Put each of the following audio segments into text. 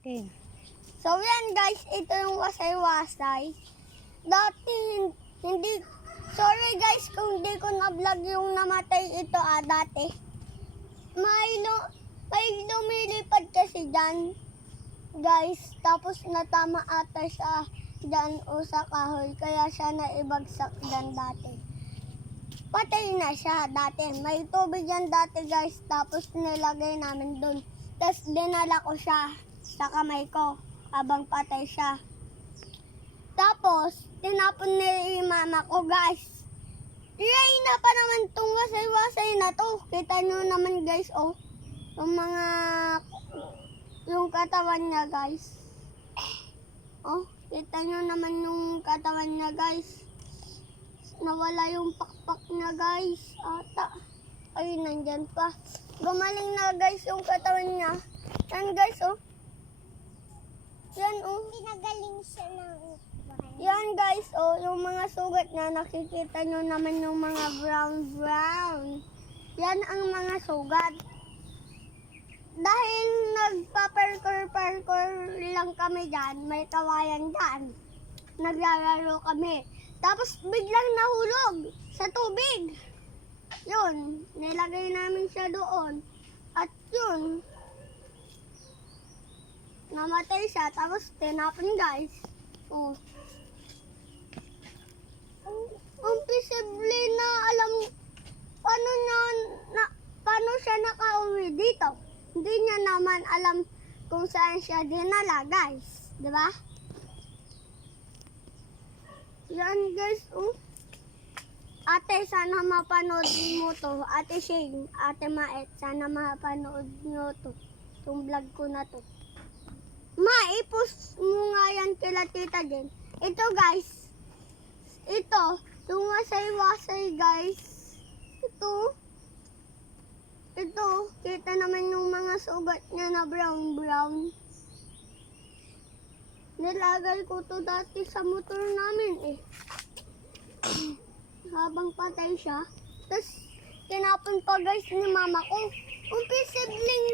natin. So yan guys, ito yung wasay-wasay. Dati hindi, sorry guys kung di ko na-vlog yung namatay ito dati. May lumilipad kasi dyan guys, tapos natama ata siya dyan o sa kahoy, kaya siya naibagsak dyan dati. Patay na siya dati. May tubig yan dati guys. Tapos nilagay namin doon. Tapos dinala ko siya sa kamay ko habang patay siya. Tapos tinapon ni mama ko guys. Yay na pa naman tong wasay-wasay na to. Kita nyo naman guys oh. Yung katawan niya guys. Oh, kita nyo naman yung katawan niya guys. Nawala yung pakpak niya guys. Ata. Ay, nandyan pa. Gumaling na guys yung katawan niya. Yan guys oh. Yan oh. Pinagaling siya ng Yan guys oh. Yung mga sugat niya. Nakikita nyo naman yung mga brown. Yan ang mga sugat. Dahil nagpa-parkour lang kami dyan. May kawayan dyan. Naglalaro kami. Tapos biglang nahulog sa tubig. Yun, nilagay namin siya doon. At yun, namatay siya. Tapos tinapon guys. Oh. Imposible na alam paano siya nakauwi dito. Hindi niya naman alam kung saan siya dinala guys. Diba? Yan guys, oh. Ate, sana mapanood mo to. Ate Shane, Ate Maet, sana mapanood nyo to. Itong vlog ko na to. Ma-i-post mo nga yan kila tita din. Ito guys. Ito, yung wasay-wasay guys. Ito. Kita naman yung mga sugat niya na brown. Nilagay ko to dati sa motor namin eh. Habang patay siya. Tapos tinapon pa guys ni mama ko. Imposibleng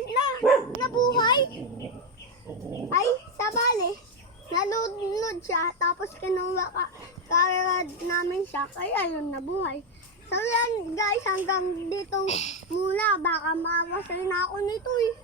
nabuhay. Ay, sabali. Nalunod siya. Tapos kinuha karad namin siya. Kaya yun nabuhay. So yan guys, hanggang dito muna. Baka mawasay na ako nito eh.